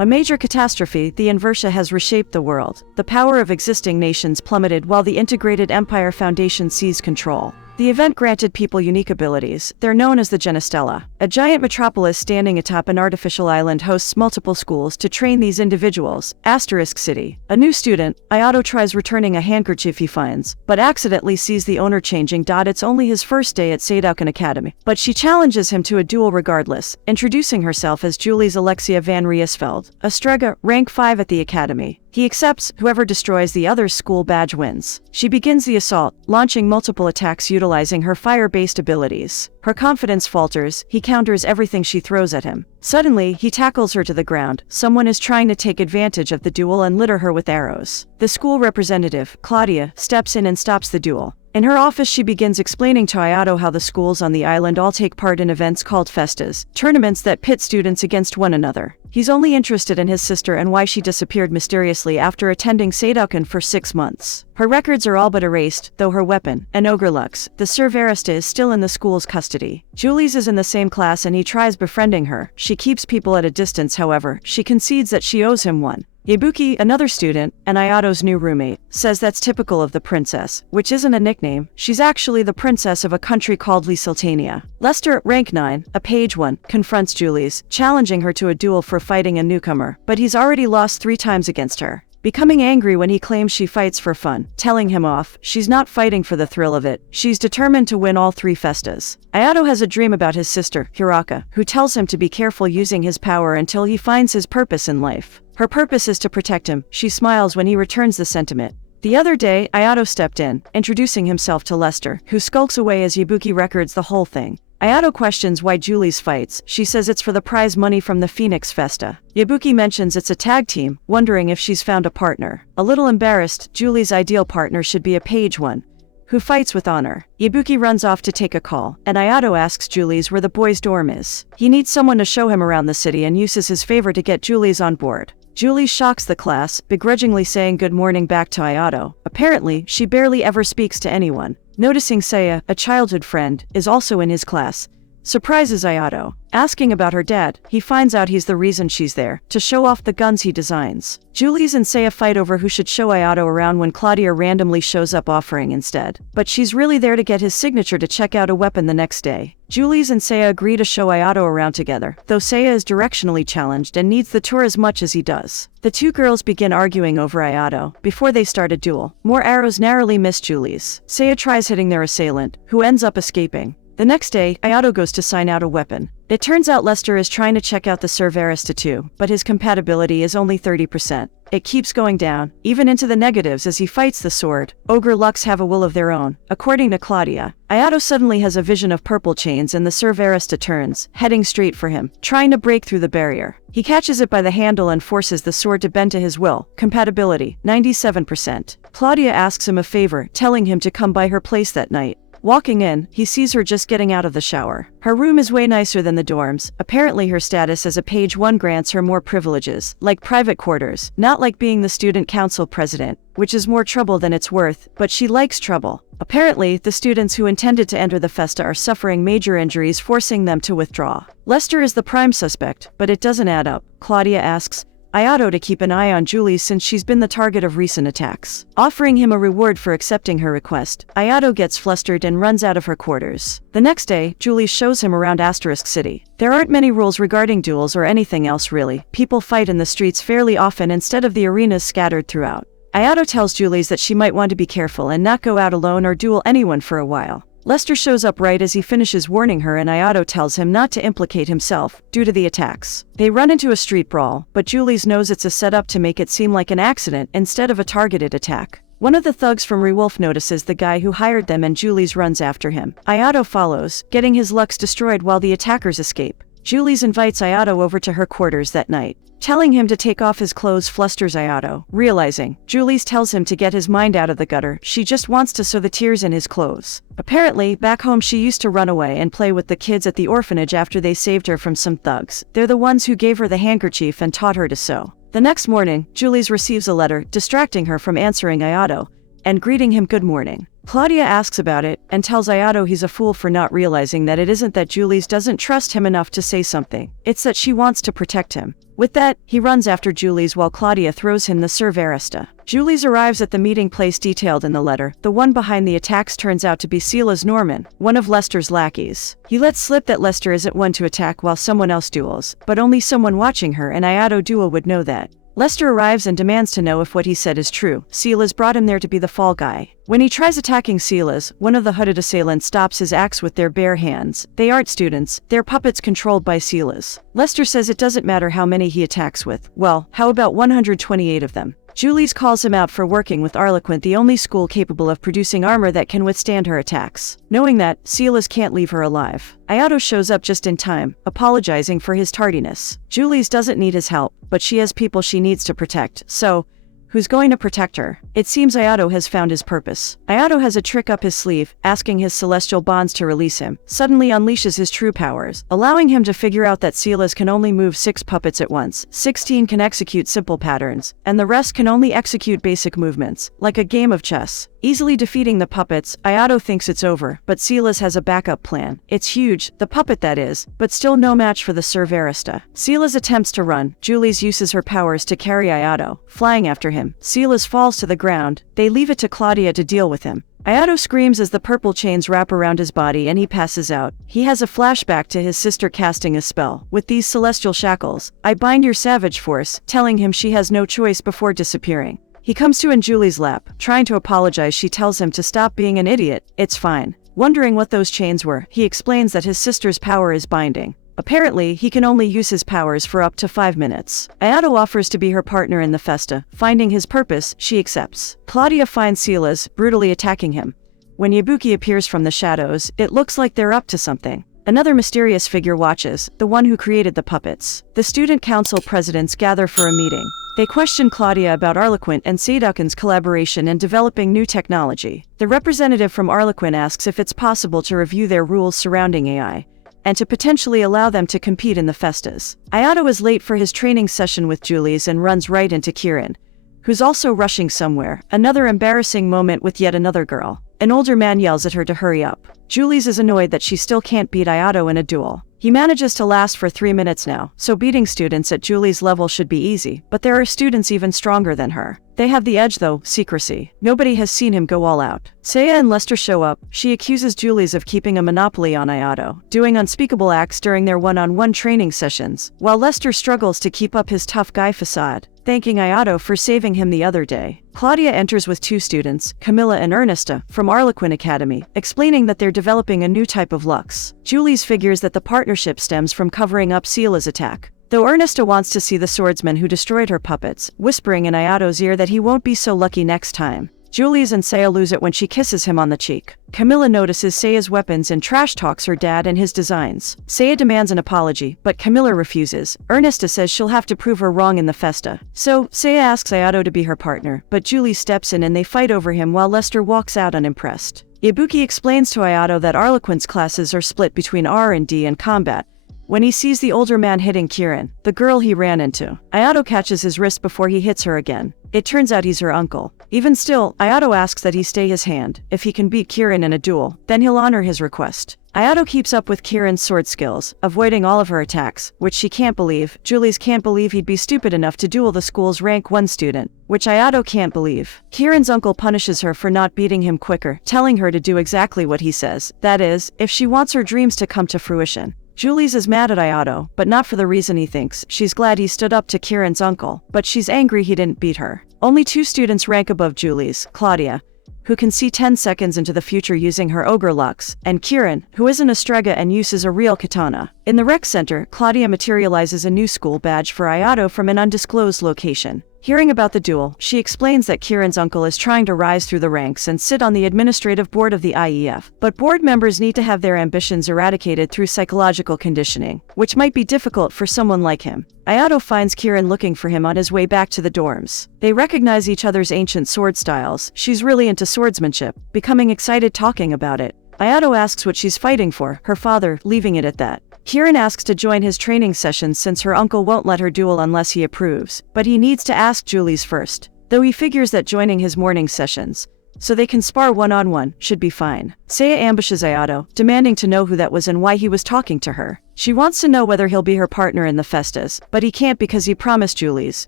A major catastrophe, the inertia has reshaped the world. The power of existing nations plummeted while the Integrated Empire Foundation seized control. The event granted people unique abilities. They're known as the Genestella. A giant metropolis standing atop an artificial island hosts multiple schools to train these individuals. Asterisk City. A new student, Ayato tries returning a handkerchief he finds, but accidentally sees the owner changing. It's only his first day at Seidoukan Academy, but she challenges him to a duel regardless, introducing herself as Julis-Alexia von Riessfeld, a Strega, rank 5 at the academy. He accepts. Whoever destroys the other's school badge wins. She begins the assault, launching multiple attacks utilizing her fire-based abilities. Her confidence falters. He counters everything she throws at him. Suddenly, he tackles her to the ground. Someone is trying to take advantage of the duel and litter her with arrows. The school representative, Claudia, steps in and stops the duel. In her office, she begins explaining to Ayato how the schools on the island all take part in events called Festas, tournaments that pit students against one another. He's only interested in his sister and why she disappeared mysteriously after attending Seidoukan for 6 months. Her records are all but erased, though her weapon, an ogre Lux, the Cerverista, is still in the school's custody. Julis is in the same class and he tries befriending her. She keeps people at a distance, however. She concedes that she owes him one. Yabuki, another student, and Ayato's new roommate, says that's typical of the princess, which isn't a nickname. She's actually the princess of a country called Julis-Alexia. Lester, rank 9, a page 1, confronts Julis, challenging her to a duel for fighting a newcomer, but he's already lost 3 times against her. Becoming angry when he claims she fights for fun, telling him off, she's not fighting for the thrill of it. She's determined to win all 3 Festas. Ayato has a dream about his sister, Hiraka, who tells him to be careful using his power until he finds his purpose in life. Her purpose is to protect him. She smiles when he returns the sentiment. The other day, Ayato stepped in, introducing himself to Lester, who skulks away as Yabuki records the whole thing. Ayato questions why Julis fights. She says it's for the prize money from the Phoenix Festa. Yabuki mentions it's a tag team, wondering if she's found a partner. A little embarrassed, Julis' ideal partner should be a page 1, who fights with honor. Yabuki runs off to take a call, and Ayato asks Julis where the boys' dorm is. He needs someone to show him around the city and uses his favor to get Julis on board. Julis shocks the class, begrudgingly saying good morning back to Ayato. Apparently, she barely ever speaks to anyone. Noticing Saya, a childhood friend, is also in his class, surprises Ayato. Asking about her dad, he finds out he's the reason she's there, to show off the guns he designs. Julis and Saya fight over who should show Ayato around when Claudia randomly shows up offering instead. But she's really there to get his signature to check out a weapon the next day. Julis and Saya agree to show Ayato around together, though Saya is directionally challenged and needs the tour as much as he does. The 2 girls begin arguing over Ayato. Before they start a duel, more arrows narrowly miss Julis. Saya tries hitting their assailant, who ends up escaping. The next day, Ayato goes to sign out a weapon. It turns out Lester is trying to check out the Cerverista too, but his compatibility is only 30%. It keeps going down, even into the negatives as he fights the sword. Ogre Lux have a will of their own. According to Claudia, Ayato suddenly has a vision of purple chains and the Cerverista turns, heading straight for him, trying to break through the barrier. He catches it by the handle and forces the sword to bend to his will. Compatibility, 97%. Claudia asks him a favor, telling him to come by her place that night. Walking in, he sees her just getting out of the shower. Her room is way nicer than the dorms. Apparently her status as a page 1 grants her more privileges, like private quarters, not like being the student council president, which is more trouble than it's worth, but she likes trouble. Apparently, the students who intended to enter the Festa are suffering major injuries, forcing them to withdraw. Lester is the prime suspect, but it doesn't add up. Claudia asks Ayato to keep an eye on Julis since she's been the target of recent attacks. Offering him a reward for accepting her request, Ayato gets flustered and runs out of her quarters. The next day, Julis shows him around Asterisk City. There aren't many rules regarding duels or anything else really. People fight in the streets fairly often instead of the arenas scattered throughout. Ayato tells Julis that she might want to be careful and not go out alone or duel anyone for a while. Lester shows up right as he finishes warning her and Ayato tells him not to implicate himself, due to the attacks. They run into a street brawl, but Julis knows it's a setup to make it seem like an accident instead of a targeted attack. One of the thugs from Rewolf notices the guy who hired them and Julis runs after him. Ayato follows, getting his Lux destroyed while the attackers escape. Julis invites Ayato over to her quarters that night. Telling him to take off his clothes flusters Ayato. Realizing, Julis tells him to get his mind out of the gutter. She just wants to sew the tears in his clothes. Apparently, back home she used to run away and play with the kids at the orphanage after they saved her from some thugs. They're the ones who gave her the handkerchief and taught her to sew. The next morning, Julis receives a letter, distracting her from answering Ayato, and greeting him good morning. Claudia asks about it, and tells Ayato he's a fool for not realizing that it isn't that Julis doesn't trust him enough to say something, it's that she wants to protect him. With that, he runs after Julis while Claudia throws him the serverista. Julis arrives at the meeting place detailed in the letter. The one behind the attacks turns out to be Silas Norman, one of Lester's lackeys. He lets slip that Lester isn't one to attack while someone else duels, but only someone watching her and Ayato duel would know that. Lester arrives and demands to know if what he said is true. Silas brought him there to be the fall guy. When he tries attacking Silas, one of the hooded assailants stops his axe with their bare hands. They aren't students, they're puppets controlled by Silas. Lester says it doesn't matter how many he attacks with. Well, how about 128 of them? Julis calls him out for working with Arlequin, the only school capable of producing armor that can withstand her attacks. Knowing that, Silas can't leave her alive. Ayato shows up just in time, apologizing for his tardiness. Julis doesn't need his help, but she has people she needs to protect, so who's going to protect her? It seems Ayato has found his purpose. Ayato has a trick up his sleeve, asking his celestial bonds to release him, suddenly unleashes his true powers, allowing him to figure out that Silas can only move 6 puppets at once, 16 can execute simple patterns, and the rest can only execute basic movements, like a game of chess. Easily defeating the puppets, Ayato thinks it's over, but Silas has a backup plan. It's huge, the puppet that is, but still no match for the serverista. Silas attempts to run. Julis uses her powers to carry Ayato, flying after him. Silas falls to the ground. They leave it to Claudia to deal with him. Ayato screams as the purple chains wrap around his body and he passes out. He has a flashback to his sister casting a spell. With these celestial shackles, I bind your savage force, telling him she has no choice before disappearing. He comes to in Julie's lap. Trying to apologize, she tells him to stop being an idiot. It's fine. Wondering what those chains were, he explains that his sister's power is binding. Apparently, he can only use his powers for up to 5 minutes. Ayato offers to be her partner in the festa. Finding his purpose, she accepts. Claudia finds Silas, brutally attacking him. When Yabuki appears from the shadows, it looks like they're up to something. Another mysterious figure watches, the one who created the puppets. The student council presidents gather for a meeting. They question Claudia about Arlequin and Seidoukan's collaboration in developing new technology. The representative from Arlequin asks if it's possible to review their rules surrounding AI, and to potentially allow them to compete in the Festas. Ayato is late for his training session with Julis and runs right into Kieran, who's also rushing somewhere. Another embarrassing moment with yet another girl. An older man yells at her to hurry up. Julis is annoyed that she still can't beat Ayato in a duel. He manages to last for 3 minutes now, so beating students at Julis' level should be easy, but there are students even stronger than her. They have the edge though, secrecy. Nobody has seen him go all out. Seiya and Lester show up. She accuses Julis of keeping a monopoly on Ayato, doing unspeakable acts during their one-on-one training sessions, while Lester struggles to keep up his tough guy facade, thanking Ayato for saving him the other day. Claudia enters with 2 students, Camilla and Ernesta, from Arlequin Academy, explaining that they're developing a new type of lux. Julis figures that the partnership stems from covering up Sila's attack, though Ernesta wants to see the swordsman who destroyed her puppets, whispering in Ayato's ear that he won't be so lucky next time. Julis and Seiya lose it when she kisses him on the cheek. Camilla notices Seiya's weapons and trash talks her dad and his designs. Seiya demands an apology, but Camilla refuses. Ernesta says she'll have to prove her wrong in the festa. So, Seiya asks Ayato to be her partner, but Julis steps in and they fight over him while Lester walks out unimpressed. Yabuki explains to Ayato that Arlequin's classes are split between R&D and combat, when he sees the older man hitting Kieran, the girl he ran into. Ayato catches his wrist before he hits her again. It turns out he's her uncle. Even still, Ayato asks that he stay his hand. If he can beat Kieran in a duel, then he'll honor his request. Ayato keeps up with Kieran's sword skills, avoiding all of her attacks, which she can't believe. Julis can't believe he'd be stupid enough to duel the school's rank 1 student, which Ayato can't believe. Kieran's uncle punishes her for not beating him quicker, telling her to do exactly what he says. That is, if she wants her dreams to come to fruition. Julis is mad at Ayato, but not for the reason he thinks. She's glad he stood up to Kieran's uncle, but she's angry he didn't beat her. Only 2 students rank above Julis, Claudia, who can see 10 seconds into the future using her ogre lux, and Kieran, who is an Astrega and uses a real katana. In the rec center, Claudia materializes a new school badge for Ayato from an undisclosed location. Hearing about the duel, she explains that Kieran's uncle is trying to rise through the ranks and sit on the administrative board of the IEF, but board members need to have their ambitions eradicated through psychological conditioning, which might be difficult for someone like him. Ayato finds Kieran looking for him on his way back to the dorms. They recognize each other's ancient sword styles. She's really into swordsmanship, becoming excited talking about it. Ayato asks what she's fighting for, her father, leaving it at that. Kieran asks to join his training sessions since her uncle won't let her duel unless he approves, but he needs to ask Julis first. Though he figures that joining his morning sessions, so they can spar one-on-one, should be fine. Seiya ambushes Ayato, demanding to know who that was and why he was talking to her. She wants to know whether he'll be her partner in the Festas, but he can't because he promised Julis,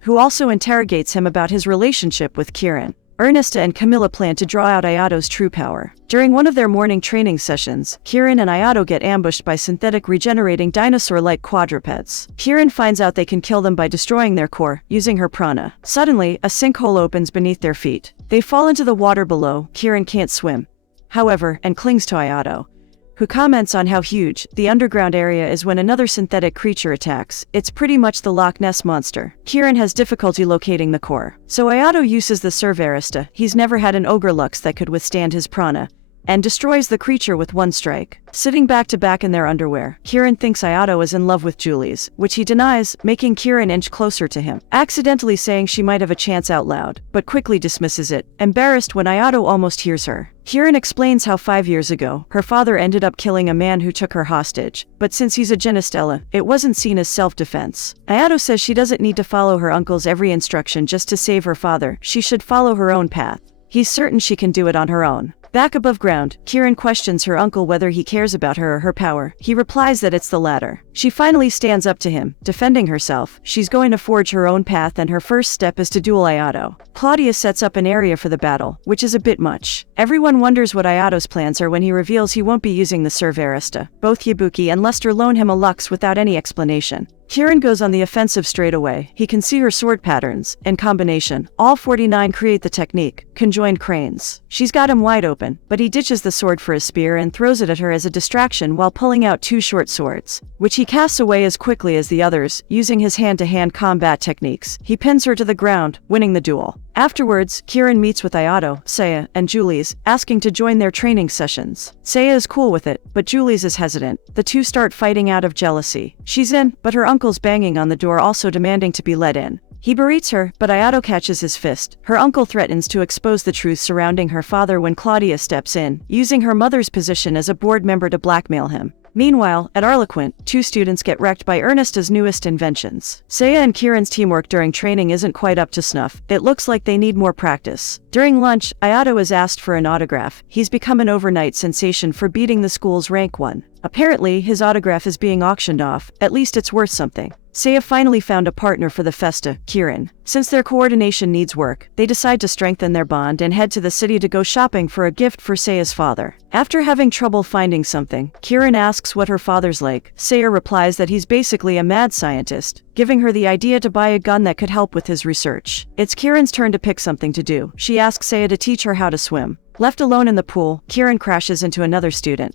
who also interrogates him about his relationship with Kirin. Ernesta and Camilla plan to draw out Ayato's true power. During one of their morning training sessions, Kirin and Ayato get ambushed by synthetic regenerating dinosaur-like quadrupeds. Kirin finds out they can kill them by destroying their core, using her prana. Suddenly, a sinkhole opens beneath their feet. They fall into the water below. Kirin can't swim, however, and clings to Ayato, who comments on how huge the underground area is when another synthetic creature attacks. It's pretty much the Loch Ness monster. Kirin has difficulty locating the core, so Ayato uses the Servarista. He's never had an ogre lux that could withstand his prana, and destroys the creature with one strike. Sitting back to back in their underwear, Kirin thinks Ayato is in love with Julis, which he denies, making Kirin inch closer to him, accidentally saying she might have a chance out loud, but quickly dismisses it, embarrassed when Ayato almost hears her. Kirin explains how 5 years ago, her father ended up killing a man who took her hostage, but since he's a Genestella, it wasn't seen as self-defense. Ayato says she doesn't need to follow her uncle's every instruction just to save her father, she should follow her own path. He's certain she can do it on her own. Back above ground, Kirin questions her uncle whether he cares about her or her power. He replies that it's the latter. She finally stands up to him, defending herself. She's going to forge her own path, and her first step is to duel Ayato. Claudia sets up an area for the battle, which is a bit much. Everyone wonders what Ayato's plans are when he reveals he won't be using the Servarista. Both Yabuki and Lester loan him a Lux without any explanation. Kirin goes on the offensive straight away. He can see her sword patterns. In combination, all 49 create the technique, conjoined cranes. She's got him wide open, but he ditches the sword for a spear and throws it at her as a distraction while pulling out 2 short swords, which he casts away as quickly as the others. Using his hand-to-hand combat techniques, he pins her to the ground, winning the duel. Afterwards, Kirin meets with Ayato, Seiya, and Julis, asking to join their training sessions. Seiya is cool with it, but Julis is hesitant. The two start fighting out of jealousy. She's in, but her uncle's banging on the door, also demanding to be let in. He berates her, but Ayato catches his fist. Her uncle threatens to expose the truth surrounding her father when Claudia steps in, using her mother's position as a board member to blackmail him. Meanwhile, at Arlequin, 2 students get wrecked by Ernesta's newest inventions. Seiya and Kirin's teamwork during training isn't quite up to snuff. It looks like they need more practice. During lunch, Ayato is asked for an autograph. He's become an overnight sensation for beating the school's rank 1. Apparently, his autograph is being auctioned off. At least it's worth something. Seiya finally found a partner for the Festa, Kirin. Since their coordination needs work, they decide to strengthen their bond and head to the city to go shopping for a gift for Seiya's father. After having trouble finding something, Kirin asks what her father's like. Seiya replies that he's basically a mad scientist, giving her the idea to buy a gun that could help with his research. It's Kirin's turn to pick something to do. She asks Seiya to teach her how to swim. Left alone in the pool, Kirin crashes into another student,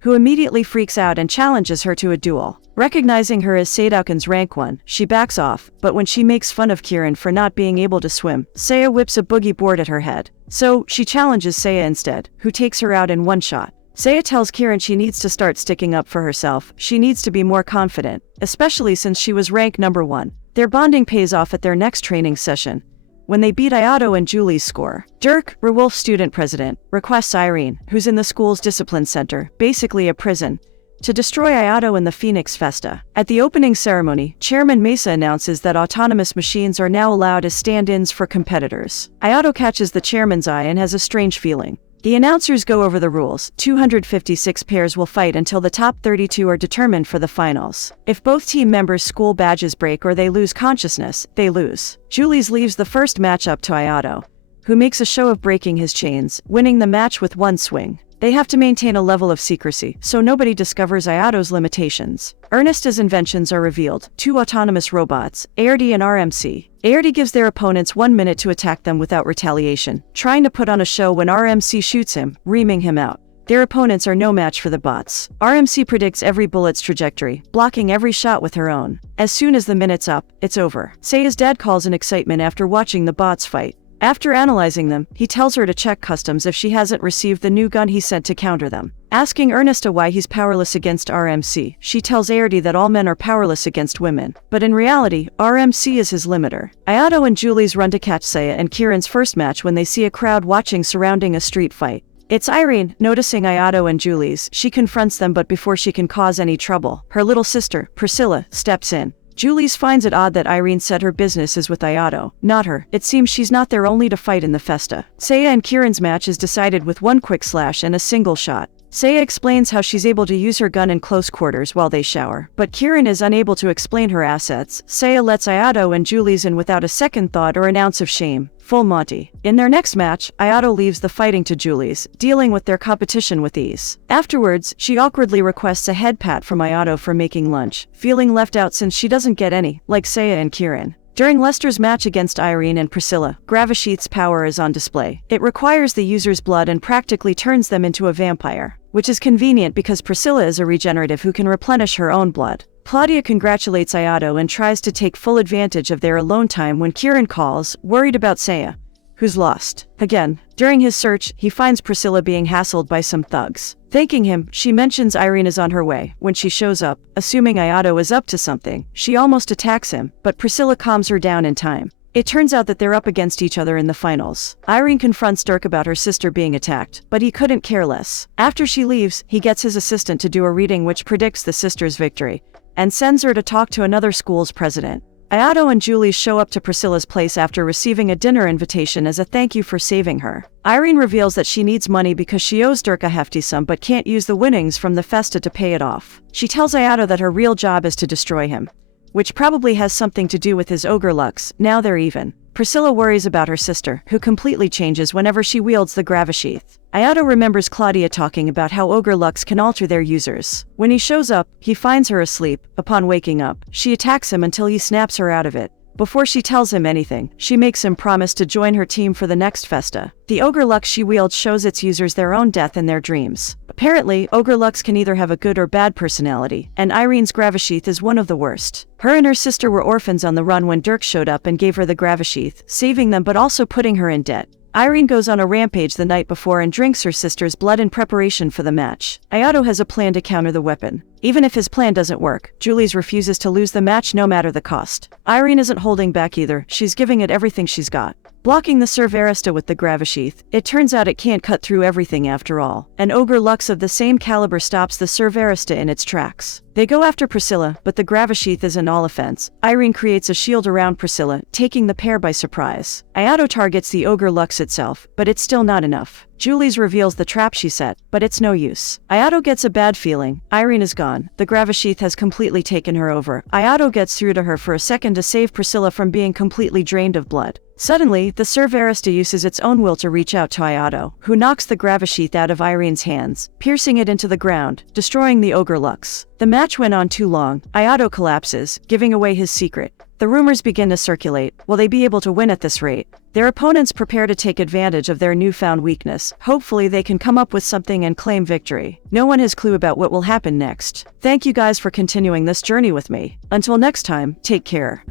who immediately freaks out and challenges her to a duel. Recognizing her as Seidoukan's rank 1, she backs off, but when she makes fun of Kirin for not being able to swim, Seiya whips a boogie board at her head. So, she challenges Seiya instead, who takes her out in one shot. Seiya tells Kirin she needs to start sticking up for herself. She needs to be more confident, especially since she was rank number 1. Their bonding pays off at their next training session, when they beat Ayato and Julie's score. Dirk, Rewolf student president, requests Irene, who's in the school's discipline center, basically a prison, to destroy Ayato and the Phoenix Festa. At the opening ceremony, Chairman Mesa announces that autonomous machines are now allowed as stand-ins for competitors. Ayato catches the chairman's eye and has a strange feeling. The announcers go over the rules. 256 pairs will fight until the top 32 are determined for the finals. If both team members' school badges break or they lose consciousness, they lose. Julis leaves the first match up to Ayato, who makes a show of breaking his chains, winning the match with one swing. They have to maintain a level of secrecy, so nobody discovers Ayato's limitations. Ernesta's inventions are revealed. 2 autonomous robots, ARD and RMC. ARD gives their opponents 1 minute to attack them without retaliation, trying to put on a show when RMC shoots him, reaming him out. Their opponents are no match for the bots. RMC predicts every bullet's trajectory, blocking every shot with her own. As soon as the minute's up, it's over. Seiya's dad calls in excitement after watching the bots fight. After analyzing them, he tells her to check customs if she hasn't received the new gun he sent to counter them. Asking Ernesta why he's powerless against RMC, she tells Airdy that all men are powerless against women. But in reality, RMC is his limiter. Ayato and Julis run to catch Seiya and Kirin's first match when they see a crowd watching surrounding a street fight. It's Irene. Noticing Ayato and Julis, she confronts them, but before she can cause any trouble, her little sister, Priscilla, steps in. Julis finds it odd that Irene said her business is with Ayato, not her. It seems she's not there only to fight in the Festa. Seiya and Kieran's match is decided with one quick slash and a single shot. Seiya explains how she's able to use her gun in close quarters while they shower, but Kieran is unable to explain her assets. Seiya lets Ayato and Julis in without a second thought or an ounce of shame. Full Monty. In their next match, Ayato leaves the fighting to Julis, dealing with their competition with ease. Afterwards, she awkwardly requests a head pat from Ayato for making lunch, feeling left out since she doesn't get any, like Seiya and Kieran. During Lester's match against Irene and Priscilla, Gravasheath's power is on display. It requires the user's blood and practically turns them into a vampire, which is convenient because Priscilla is a regenerative who can replenish her own blood. Claudia congratulates Ayato and tries to take full advantage of their alone time when Kieran calls, worried about Seiya, who's lost. Again, during his search, he finds Priscilla being hassled by some thugs. Thanking him, she mentions Irene is on her way. When she shows up, assuming Ayato is up to something, she almost attacks him, but Priscilla calms her down in time. It turns out that they're up against each other in the finals. Irene confronts Dirk about her sister being attacked, but he couldn't care less. After she leaves, he gets his assistant to do a reading which predicts the sister's victory, and sends her to talk to another school's president. Ayato and Julie show up to Priscilla's place after receiving a dinner invitation as a thank you for saving her. Irene reveals that she needs money because she owes Dirk a hefty sum but can't use the winnings from the Festa to pay it off. She tells Ayato that her real job is to destroy him, which probably has something to do with his ogre lux. Now they're even. Priscilla worries about her sister, who completely changes whenever she wields the Gravasheath. Ayato remembers Claudia talking about how ogre lux can alter their users. When he shows up, he finds her asleep. Upon waking up, she attacks him until he snaps her out of it. Before she tells him anything, she makes him promise to join her team for the next Festa. The ogre lux she wields shows its users their own death in their dreams. Apparently, ogre lux can either have a good or bad personality, and Irene's Gravasheath is one of the worst. Her and her sister were orphans on the run when Dirk showed up and gave her the Gravasheath, saving them but also putting her in debt. Irene goes on a rampage the night before and drinks her sister's blood in preparation for the match. Ayato has a plan to counter the weapon. Even if his plan doesn't work, Julius refuses to lose the match no matter the cost. Irene isn't holding back either, she's giving it everything she's got. Blocking the Servarista with the Gravasheath, it turns out it can't cut through everything after all. An ogre lux of the same caliber stops the Servarista in its tracks. They go after Priscilla, but the Gravasheath isn't all offense. Irene creates a shield around Priscilla, taking the pair by surprise. Ayato targets the ogre lux itself, but it's still not enough. Julies reveals the trap she set, but it's no use. Ayato gets a bad feeling. Irene is gone. The Gravasheath has completely taken her over. Ayato gets through to her for a second to save Priscilla from being completely drained of blood. Suddenly, the Servarista uses its own will to reach out to Ayato, who knocks the Gravasheath out of Irene's hands, piercing it into the ground, destroying the ogre lux. The match went on too long. Ayato collapses, giving away his secret. The rumors begin to circulate. Will they be able to win at this rate? Their opponents prepare to take advantage of their newfound weakness. Hopefully they can come up with something and claim victory. No one has clue about what will happen next. Thank you guys for continuing this journey with me. Until next time, take care.